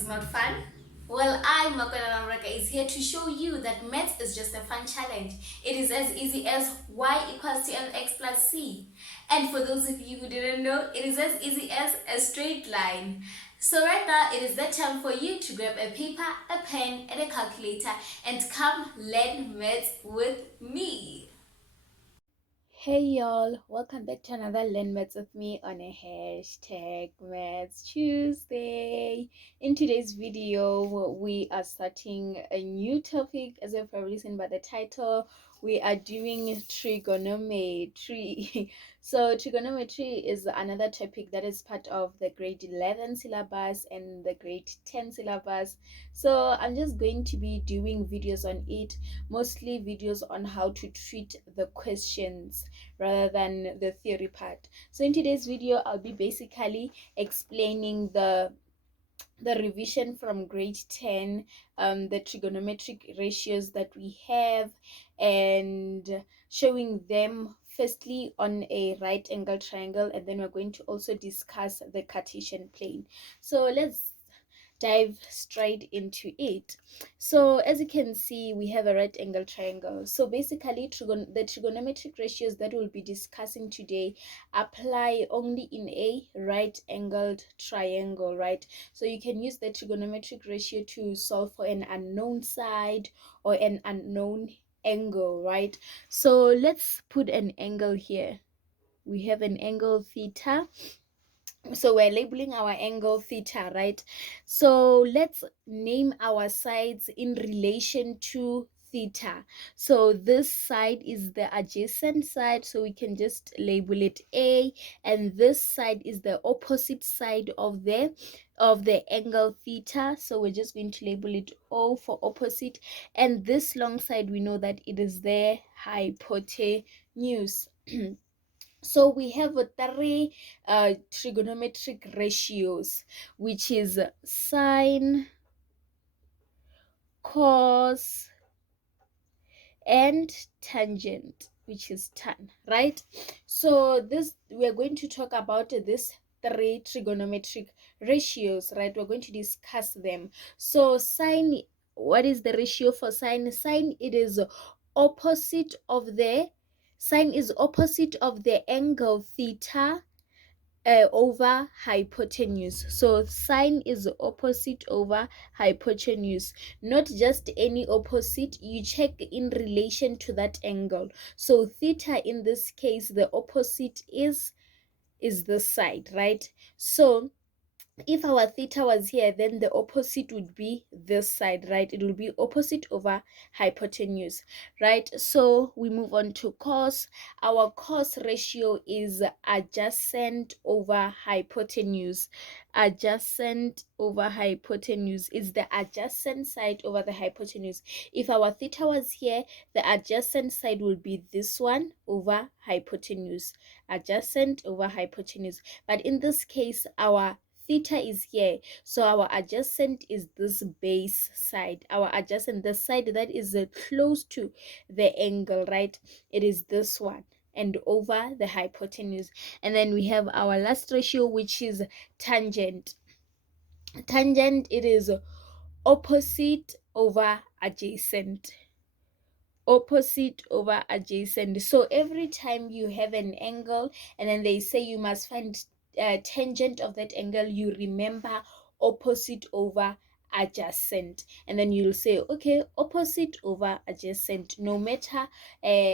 is not fun? Well, I, Makwela is here to show you that maths is just a fun challenge. It is as easy as y equals to mx plus c. And for those of you who didn't know, it is as easy as a straight line. So right now, it is the time for you to grab a paper, a pen, and a calculator and come learn maths with me. Hey y'all, welcome back to another Learn Maths with me on a hashtag Maths Tuesday. In today's video, we are starting a new topic. As you've probably seen by the title, we are doing trigonometry. So trigonometry is another topic that is part of the grade 11 syllabus and the grade 10 syllabus. So I'm just going to be doing videos on it, mostly videos on how to treat the questions rather than the theory part. So in today's video, I'll be basically explaining the revision from grade 10, the trigonometric ratios that we have, and showing them firstly on a right angle triangle, and then we're going to also discuss the Cartesian plane. So let's dive straight into it. So as you can see, we have a right angle triangle. So basically the trigonometric ratios that we'll be discussing today apply only in a right angled triangle, right? So you can use the trigonometric ratio to solve for an unknown side or an unknown angle, right? So let's put an angle here. We have an angle theta, so we're labeling our angle theta, right? So let's name our sides in relation to theta. So this side is the adjacent side, so we can just label it A, and this side is the opposite side of the angle theta, so we're just going to label it O for opposite. And this long side, we know that it is the hypotenuse. So we have three trigonometric ratios, which is sine, cos, and tangent, which is tan, right? So this, we're going to talk about this three trigonometric ratios, right? We're going to discuss them. So sine, what is the ratio for sine? Sine, it is opposite of the sine is opposite of the angle theta over hypotenuse. So sine is opposite over hypotenuse, not just any opposite. You check in relation to that angle. So theta, in this case, the opposite is this side, right? So if our theta was here, then the opposite would be this side, right? It will be opposite over hypotenuse, right? So we move on to cos. Our cos ratio is adjacent over hypotenuse. Adjacent over hypotenuse is the adjacent side over the hypotenuse. If our theta was here, the adjacent side will be this one over hypotenuse. Adjacent over hypotenuse. But in this case, our theta is here, so our adjacent is this base side. Our adjacent, the side that is close to the angle, right? It is this one, and over the hypotenuse. And then we have our last ratio, which is tangent. Tangent, it is opposite over adjacent. Opposite over adjacent. So every time you have an angle and then they say you must find tangent of that angle, you remember opposite over adjacent, and then you'll say, okay, opposite over adjacent, no matter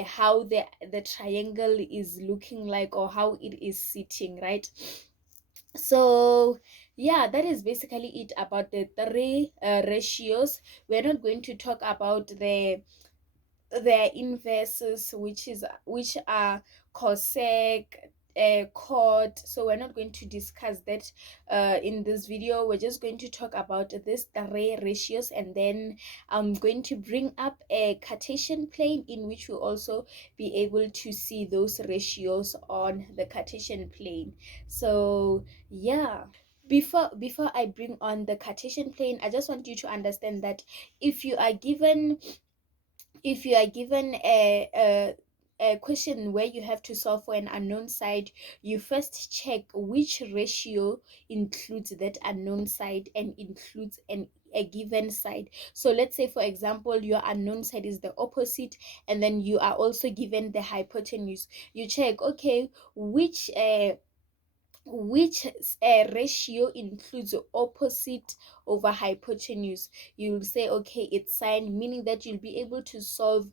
how the triangle is looking like or how it is sitting, right? So yeah, that is basically it about the three ratios. We're not going to talk about their inverses, which are cosec, cot. So we're not going to discuss that in this video. We're just going to talk about these three ratios, and then I'm going to bring up a Cartesian plane in which we'll also be able to see those ratios on the Cartesian plane. So yeah, before I bring on the Cartesian plane, I just want you to understand that if you are given a a question where you have to solve for an unknown side, you first check which ratio includes that unknown side and includes a given side. So let's say, for example, your unknown side is the opposite, and then you are also given the hypotenuse. You check, okay, which ratio includes opposite over hypotenuse. You'll say, okay, it's sine, meaning that you'll be able to solve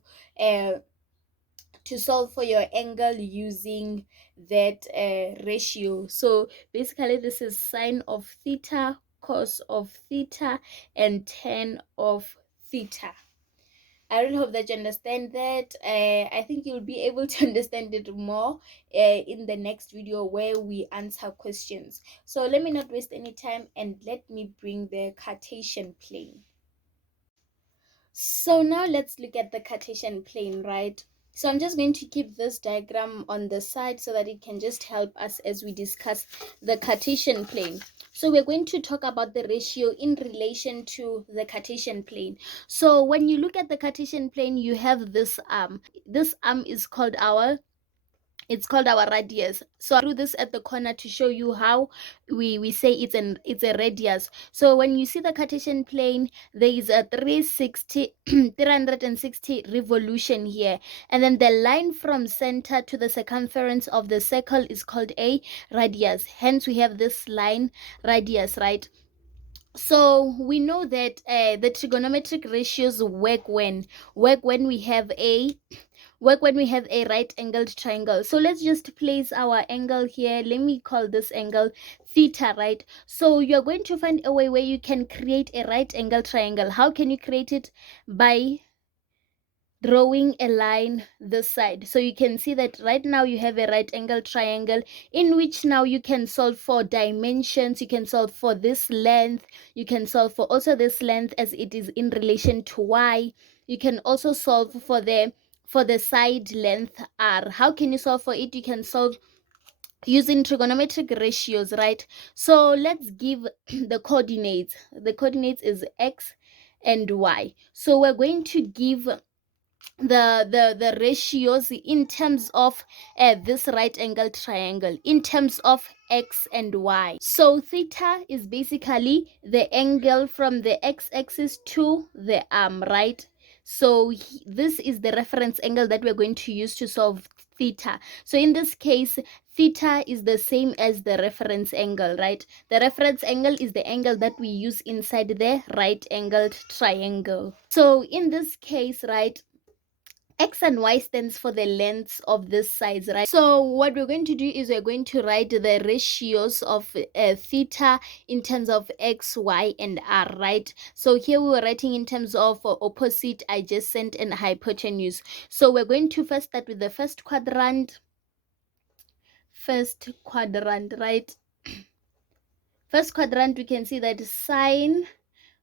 for your angle using that ratio. So basically, this is sine of theta, cos of theta, and tan of theta. I really hope that you understand that. I think you'll be able to understand it more in the next video where we answer questions. So let me not waste any time and let me bring the Cartesian plane. So now let's look at the Cartesian plane, right? So I'm just going to keep this diagram on the side so that it can just help us as we discuss the Cartesian plane. So we're going to talk about the ratio in relation to the Cartesian plane. So when you look at the Cartesian plane, you have this arm. This arm is called our radius. So I drew this at the corner to show you how we say it's a radius. So when you see the Cartesian plane, there is a 360 revolution here, and then the line from center to the circumference of the circle is called a radius. Hence we have this line radius, right? So we know that the trigonometric ratios work when we have a right angled triangle. So let's just place our angle here. Let me call this angle theta, right? So you're going to find a way where you can create a right angled triangle. How can you create it? By drawing a line this side. So you can see that right now you have a right angle triangle in which now you can solve for dimensions. You can solve for this length. You can solve for also this length as it is in relation to y. You can also solve for the side length r. How can you solve for it? You can solve using trigonometric ratios, right? So let's give the coordinates. The coordinates is x and y. So we're going to give the ratios in terms of this right angle triangle in terms of x and y. So theta is basically the angle from the x-axis to the arm, right? So this is the reference angle that we're going to use to solve theta. So in this case, theta is the same as the reference angle, right? The reference angle is the angle that we use inside the right angled triangle. So in this case, right, x and y stands for the lengths of this sides, right? So what we're going to do is we're going to write the ratios of theta in terms of x, y, and r, right? So here we were writing in terms of opposite, adjacent, and hypotenuse. So we're going to first start with the first quadrant, right? First quadrant, we can see that sine.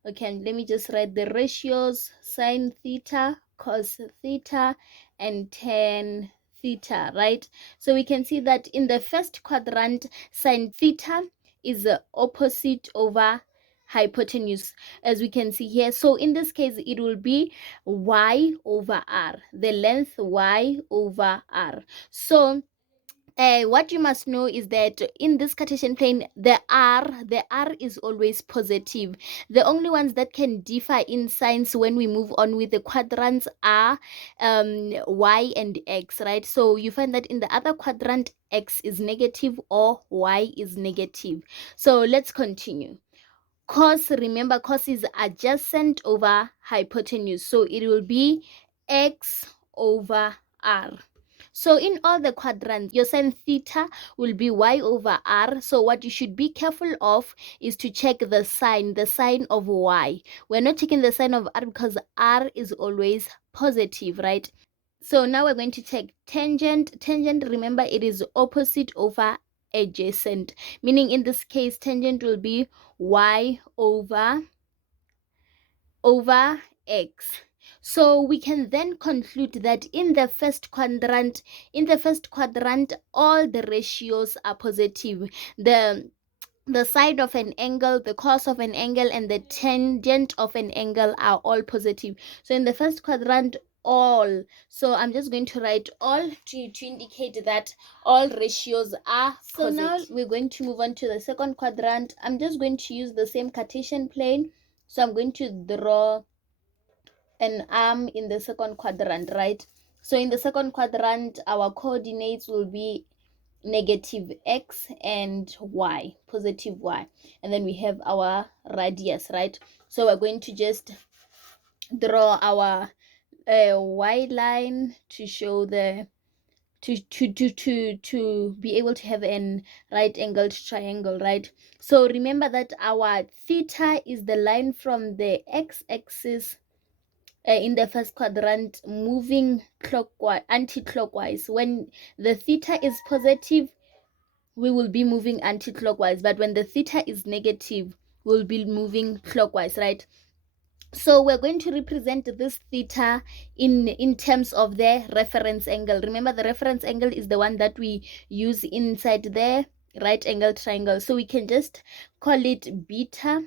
Okay, let me just write the ratios: sine theta, cos theta, and tan theta, right? So we can see that in the first quadrant, sine theta is opposite over hypotenuse, as we can see here. So in this case, it will be y over r, the length y over r. So what you must know is that in this Cartesian plane, the r is always positive. The only ones that can differ in signs when we move on with the quadrants are y and x, right? So you find that in the other quadrant, x is negative or y is negative. So let's continue. Cos, remember, cos is adjacent over hypotenuse, so it will be x over r. So in all the quadrants, your sine theta will be y over r. So what you should be careful of is to check the sign of y. We're not checking the sign of r because r is always positive, right? So now we're going to check tangent. Tangent, remember, it is opposite over adjacent, meaning in this case, tangent will be y over x. So we can then conclude that in the first quadrant, all the ratios are positive. The side of an angle, the cos of an angle, and the tangent of an angle are all positive. So in the first quadrant, all. So I'm just going to write all to indicate that all ratios are positive. So now we're going to move on to the second quadrant. I'm just going to use the same Cartesian plane. So I'm going to draw an arm in the second quadrant, right? So in the second quadrant, our coordinates will be negative x and y, positive y, and then we have our radius, right? So we're going to just draw our y line to show the to be able to have an right angled triangle, right? So remember that our theta is the line from the x-axis in the first quadrant moving clockwise, anti-clockwise. When the theta is positive, we will be moving anti-clockwise, but when the theta is negative, we'll be moving clockwise, right? So we're going to represent this theta in terms of the reference angle. Remember, the reference angle is the one that we use inside the right angle triangle. So we can just call it beta,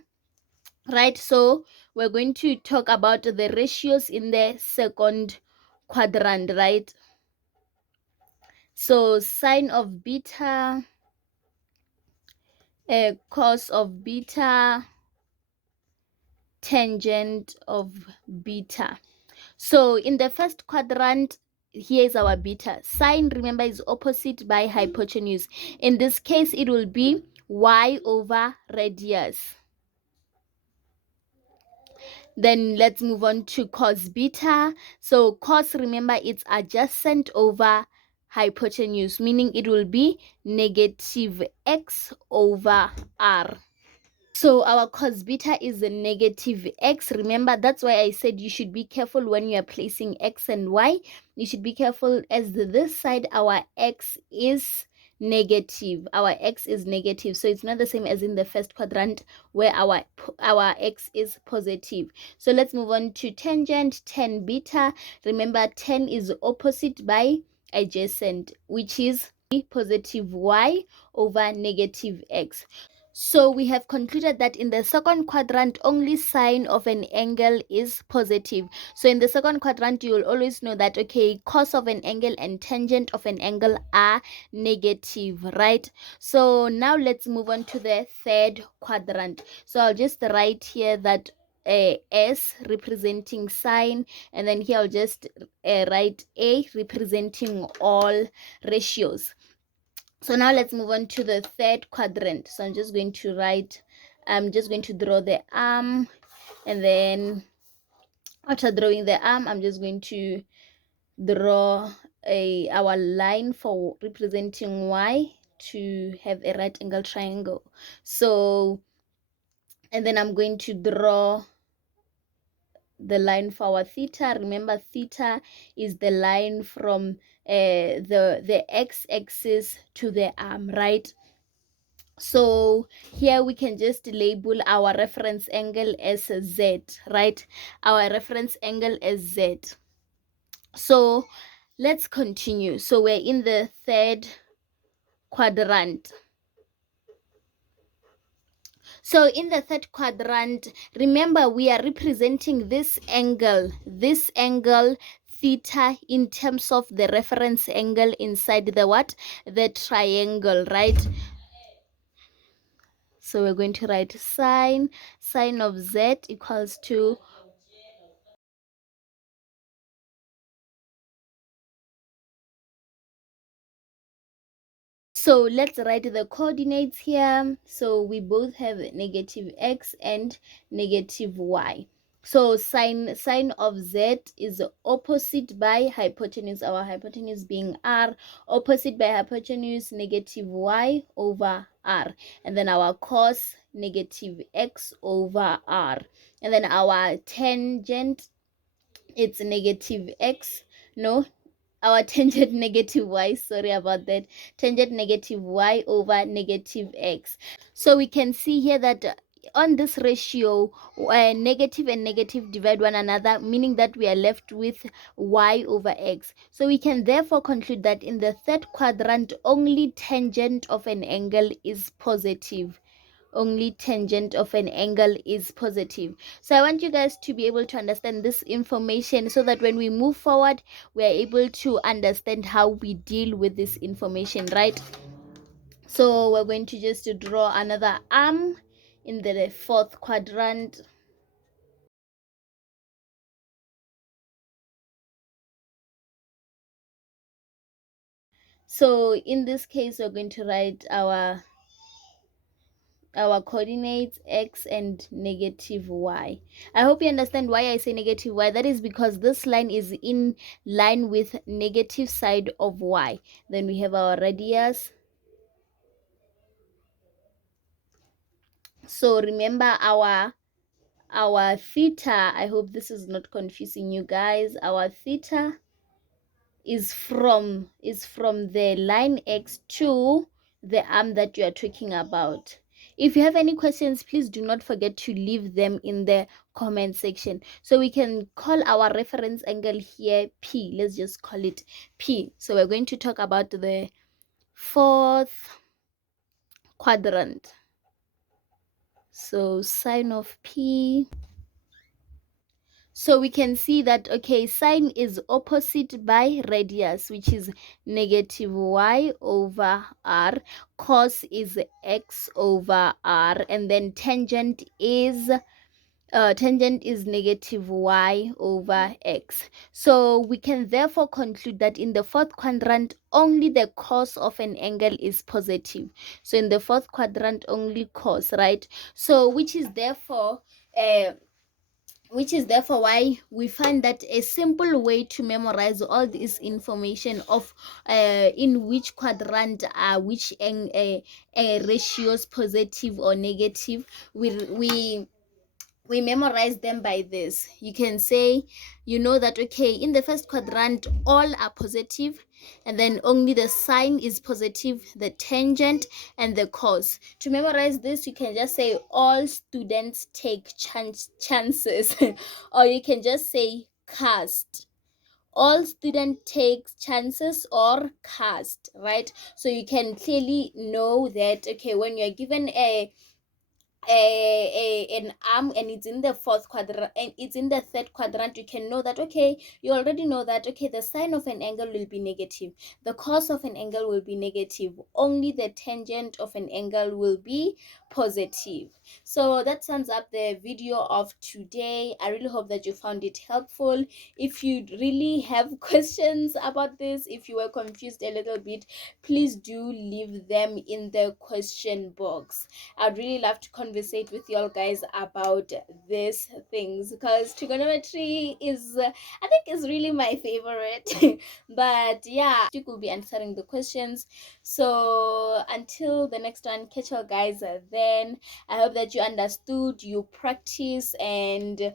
right? So we're going to talk about the ratios in the second quadrant, right? So sine of beta, cos of beta, tangent of beta. So in the first quadrant, here is our beta. Sine, remember, is opposite by hypotenuse. In this case, it will be y over radius. Then let's move on to cos beta. So cos, remember, it's adjacent over hypotenuse, meaning it will be negative x over r. So our cos beta is a negative x. Remember, that's why I said you should be careful when you are placing x and y. You should be careful as this side, our x is negative. Our x is negative. So it's not the same as in the first quadrant where our x is positive. So let's move on to tangent, tan beta. Remember, tan is opposite by adjacent, which is positive y over negative x. So we have concluded that in the second quadrant, only sine of an angle is positive. So in the second quadrant, you will always know that, okay, cos of an angle and tangent of an angle are negative, right? So now let's move on to the third quadrant. So I'll just write here that S representing sine, and then here I'll just write A representing all ratios. So now let's move on to the third quadrant. So I'm just going to draw the arm, and then after drawing the arm, I'm just going to draw our line for representing y to have a right angle triangle. So, and then I'm going to draw the line for our theta. Remember, theta is the line from the x-axis to the arm, right? So here we can just label our reference angle as Z, right? Our reference angle as Z. So let's continue. So we're in the third quadrant. So in the third quadrant, remember, we are representing this angle theta in terms of the reference angle inside the what? The triangle, right? So we're going to write sine of Z equals to So let's write the coordinates here. So we both have negative x and negative y. So sine of Z is opposite by hypotenuse, our hypotenuse being r, opposite by hypotenuse negative y over r, and then our cos negative x over r, and then our tangent, it's negative x, no, our tangent negative y, sorry about that, tangent negative y over negative x. So we can see here that on this ratio, negative and negative divide one another, meaning that we are left with y over x. So we can therefore conclude that in the third quadrant, only tangent of an angle is positive. only tangent of an angle is positive. So I want you guys to be able to understand this information so that when we move forward, we are able to understand how we deal with this information, right? So we're going to just draw another arm in the fourth quadrant. So in this case, we're going to write our coordinates x and negative y. I hope you understand why I say negative y. That is because this line is in line with negative side of y. Then we have our radius. So remember our theta, I hope this is not confusing you guys. Our theta is from the line x to the arm that you are talking about. If you have any questions, please do not forget to leave them in the comment section. So we can call our reference angle here P. Let's just call it P. So we're going to talk about the fourth quadrant. So sine of P. So we can see that, okay, sine is opposite by radius, which is negative y over r. Cos is x over r. And then tangent is negative y over x. So we can therefore conclude that in the fourth quadrant, only the cos of an angle is positive. So in the fourth quadrant, only cos, right? So which is therefore why we find that a simple way to memorize all this information of in which quadrant are which ratios, positive or negative, we memorize them by this. You can say, you know that, okay, in the first quadrant all are positive, and then only the sine is positive, the tangent and the cos. To memorize this, you can just say all students take chances or you can just say cast. All students take chances or cast, right? So you can clearly know that, okay, when you're given an arm and it's in the fourth quadrant and it's in the third quadrant, you can know that, okay, you already know that, okay, the sine of an angle will be negative, the cos of an angle will be negative, only the tangent of an angle will be positive. So that sums up the video of today. I really hope that you found it helpful. If you really have questions about this, if you were confused a little bit, please do leave them in the question box. I'd really love to conversate with y'all guys about these things, because trigonometry is I think is really my favorite. But yeah, we will be answering the questions. So until the next one, catch y'all guys then. I hope that you understood, you practice, and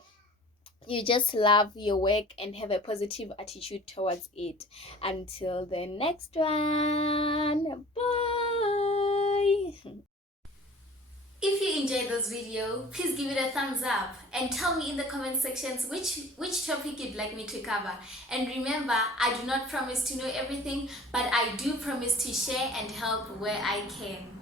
you just love your work and have a positive attitude towards it. Until the next one, bye. If you enjoyed this video, please give it a thumbs up and tell me in the comment sections which topic you'd like me to cover. And remember, I do not promise to know everything, but I do promise to share and help where I can.